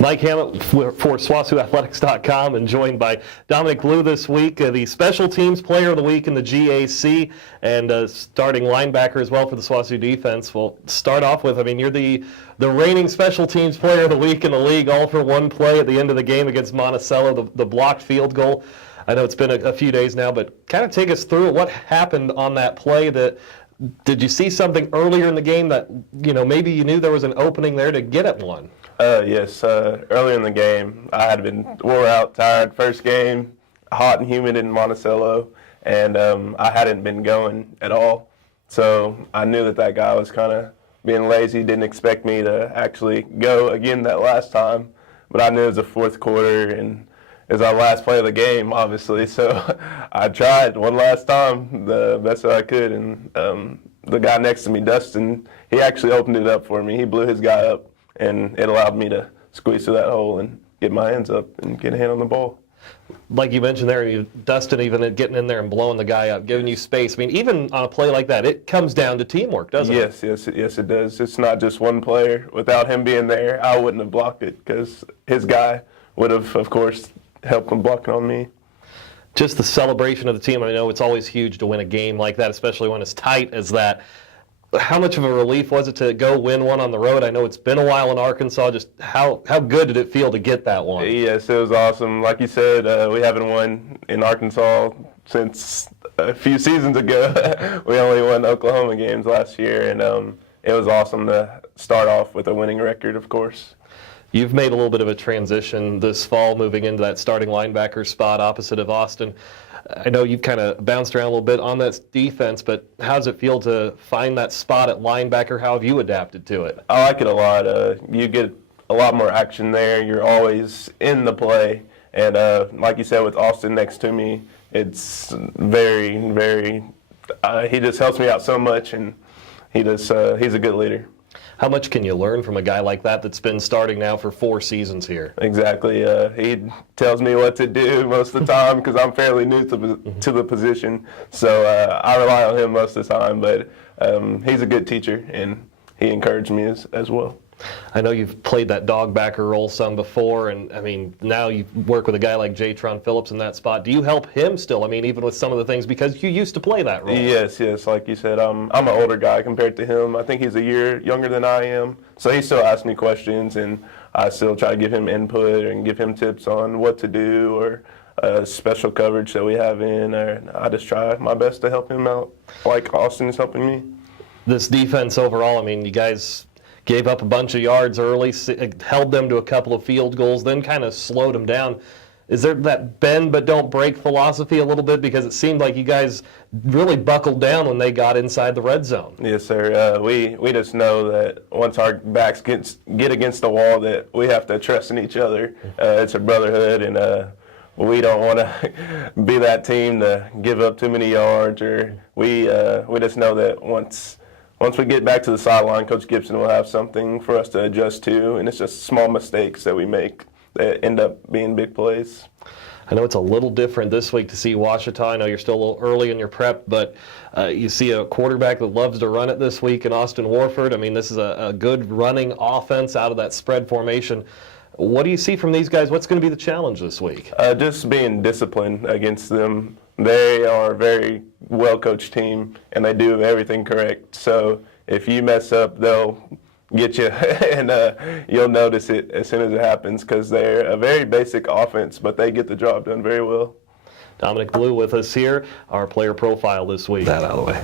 Mike Hammett for SWOSUathletics.com, and joined by Dominic this week, the Special Teams Player of the Week in the GAC, and starting linebacker as well for the SWOSU defense. We'll start off with, you're the reigning Special Teams Player of the Week in the league, all for one play at the end of the game against Monticello, the blocked field goal. I know it's been a few days now, but kind of take us through it. What happened on that play? Did you see something earlier in the game that, maybe you knew there was an opening there to get at one? Yes, earlier in the game, I had been wore out, tired. First game, hot and humid in Monticello, and I hadn't been going at all. So I knew that guy was kind of being lazy, didn't expect me to actually go again that last time. But I knew it was the fourth quarter, and it was our last play of the game, obviously. So I tried one last time, the best that I could, and the guy next to me, Dustin, he actually opened it up for me. He blew his guy up, and it allowed me to squeeze through that hole and get my hands up and get a hand on the ball. Like you mentioned there, Dustin even getting in there and blowing the guy up, giving you space. Even on a play like that, it comes down to teamwork, doesn't it? Yes, it does. It's not just one player. Without him being there, I wouldn't have blocked it because his guy would have, of course, helped him block it on me. Just the celebration of the team. I know it's always huge to win a game like that, especially when it's tight as that. How much of a relief was it to go win one on the road? I know it's been a while in Arkansas. Just how good did it feel to get that one? Yes, it was awesome. Like you said, we haven't won in Arkansas since a few seasons ago. We only won Oklahoma games last year, and it was awesome to start off with a winning record, of course. You've made a little bit of a transition this fall, moving into that starting linebacker spot opposite of Austin. I know you've kind of bounced around a little bit on that defense, but how does it feel to find that spot at linebacker? How have you adapted to it? I like it a lot. You get a lot more action there. You're always in the play. And like you said, with Austin next to me, it's very, very he just helps me out so much, and he's a good leader. How much can you learn from a guy like that that's been starting now for 4 seasons here? Exactly. He tells me what to do most of the time because I'm fairly new to the position. So I rely on him most of the time. But he's a good teacher, and he encouraged me as well. I know you've played that dog backer role some before, and now you work with a guy like Jatron Phillips in that spot. Do you help him still? Even with some of the things, because you used to play that role. Yes. Like you said, I'm an older guy compared to him. I think he's a year younger than I am. So he still asks me questions, and I still try to give him input and give him tips on what to do or special coverage that we have in. Or I just try my best to help him out, like Austin is helping me. This defense overall, you guys gave up a bunch of yards early, held them to a couple of field goals, then kind of slowed them down. Is there that bend but don't break philosophy a little bit? Because it seemed like you guys really buckled down when they got inside the red zone. Yes, sir. We just know that once our backs get against the wall, that we have to trust in each other. It's a brotherhood, and we don't want to be that team to give up too many yards. Or we just know that once we get back to the sideline, Coach Gibson will have something for us to adjust to, and it's just small mistakes that we make that end up being big plays. I know it's a little different this week to see Ouachita. I know you're still a little early in your prep, but you see a quarterback that loves to run it this week in Austin Warford. This is a good running offense out of that spread formation. What do you see from these guys? What's going to be the challenge this week? Just being disciplined against them. They are a very well-coached team, and they do everything correct. So if you mess up, they'll get you, and you'll notice it as soon as it happens because they're a very basic offense, but they get the job done very well. Dominic with us here, our player profile this week. That out of the way.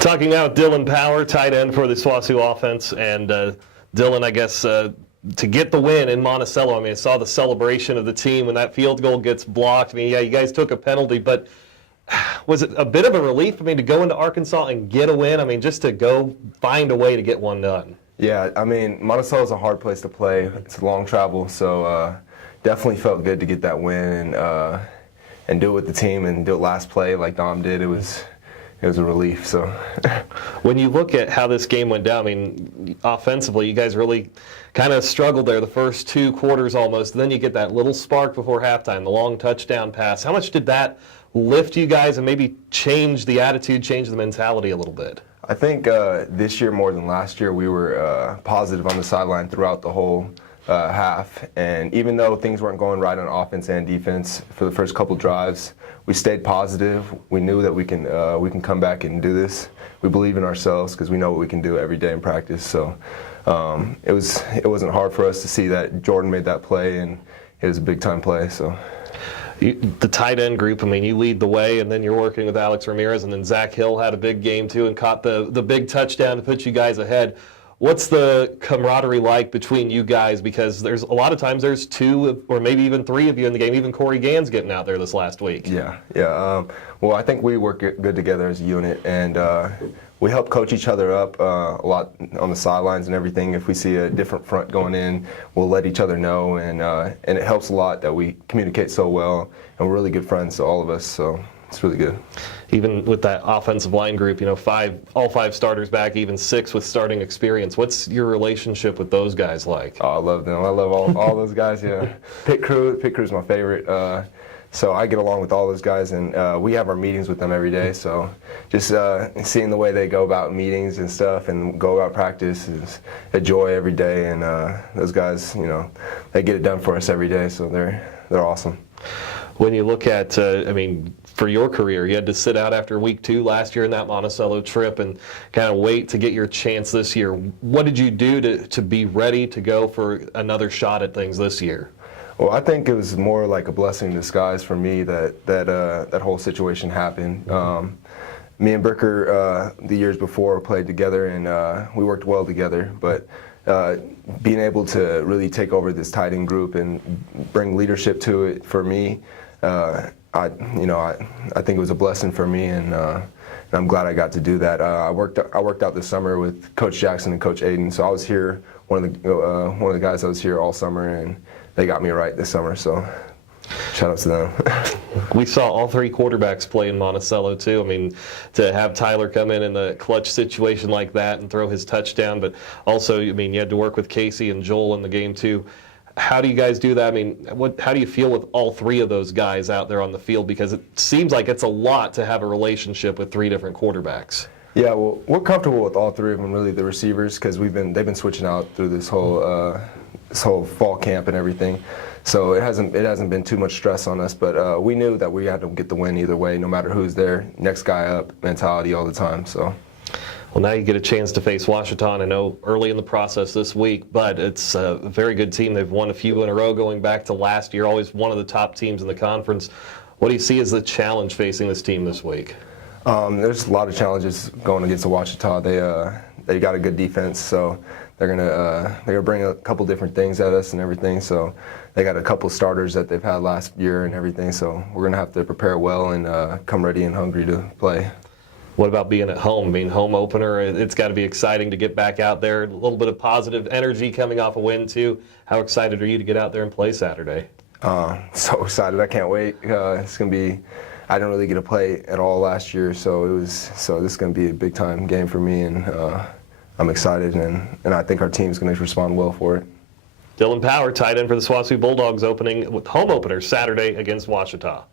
Talking now with Dylan Power, tight end for the SWOSU offense. And Dylan, I guess, to get the win in Monticello, I saw the celebration of the team when that field goal gets blocked. Yeah, you guys took a penalty, but was it a bit of a relief, to go into Arkansas and get a win? Just to go find a way to get one done. Yeah, Monticello is a hard place to play. It's a long travel, so definitely felt good to get that win and do it with the team and do it last play like Dom did. It was a relief. So, when you look at how this game went down, offensively, you guys really kind of struggled there the first 2 quarters almost. Then you get that little spark before halftime, the long touchdown pass. How much did that lift you guys and maybe change the attitude, change the mentality a little bit? I think this year more than last year, we were positive on the sideline throughout the whole half. And even though things weren't going right on offense and defense for the first couple drives, we stayed positive. We knew that we can come back and do this. We believe in ourselves because we know what we can do every day in practice. So it wasn't hard for us to see that Jordan made that play, and it was a big time play. So. The tight end group, I mean, you lead the way, and then you're working with Alex Ramirez, and then Zach Hill had a big game too and caught the big touchdown to put you guys ahead. What's the camaraderie like between you guys? Because there's a lot of times there's 2 or maybe even 3 of you in the game. Even Corey Gann's getting out there this last week. Yeah. Well, I think we work good together as a unit, and we help coach each other up a lot on the sidelines and everything. If we see a different front going in, we'll let each other know, and it helps a lot that we communicate so well, and we're really good friends to all of us. So it's really good. Even with that offensive line group, all 5 starters back, even 6 with starting experience. What's your relationship with those guys like? Oh, I love them. I love all those guys. Yeah, Pit Crew's my favorite. So I get along with all those guys, and we have our meetings with them every day. So just seeing the way they go about meetings and stuff and go about practice is a joy every day. And those guys, they get it done for us every day. So they're awesome. When you look at, for your career, you had to sit out after week 2 last year in that Monticello trip and kind of wait to get your chance this year. What did you do to be ready to go for another shot at things this year? Well, I think it was more like a blessing in disguise for me that whole situation happened. Me and Bricker, the years before, played together, and we worked well together. But being able to really take over this tight end group and bring leadership to it for me, I think it was a blessing for me, and I'm glad I got to do that. I worked out this summer with Coach Jackson and Coach Aiden, so I was here. One of the guys that was here all summer, and they got me right this summer. So shout out to them. We saw all 3 quarterbacks play in Monticello too. I mean, to have Tyler come in a clutch situation like that and throw his touchdown, but also, you had to work with Casey and Joel in the game too. How do you guys do that? How do you feel with all 3 of those guys out there on the field? Because it seems like it's a lot to have a relationship with 3 different quarterbacks. Yeah, well, we're comfortable with all 3 of them, really, the receivers, because they've been switching out through this whole fall camp and everything. So it hasn't been too much stress on us, but we knew that we had to get the win either way, no matter who's there. Next guy up mentality all the time. So. Well, now you get a chance to face Ouachita. I know early in the process this week, but it's a very good team. They've won a few in a row going back to last year, always one of the top teams in the conference. What do you see as the challenge facing this team this week? There's a lot of challenges going against Ouachita. They got a good defense, so they're gonna bring a couple different things at us and everything. So they got a couple starters that they've had last year and everything. So we're gonna have to prepare well and come ready and hungry to play. What about being at home? Home opener, it's got to be exciting to get back out there. A little bit of positive energy coming off a win, too. How excited are you to get out there and play Saturday? So excited. I can't wait. It's going to be – I didn't really get to play at all last year, so this is going to be a big-time game for me, and I'm excited, and I think our team's going to respond well for it. Dylan Power, tight end for the SWOSU Bulldogs, home opener Saturday against Ouachita.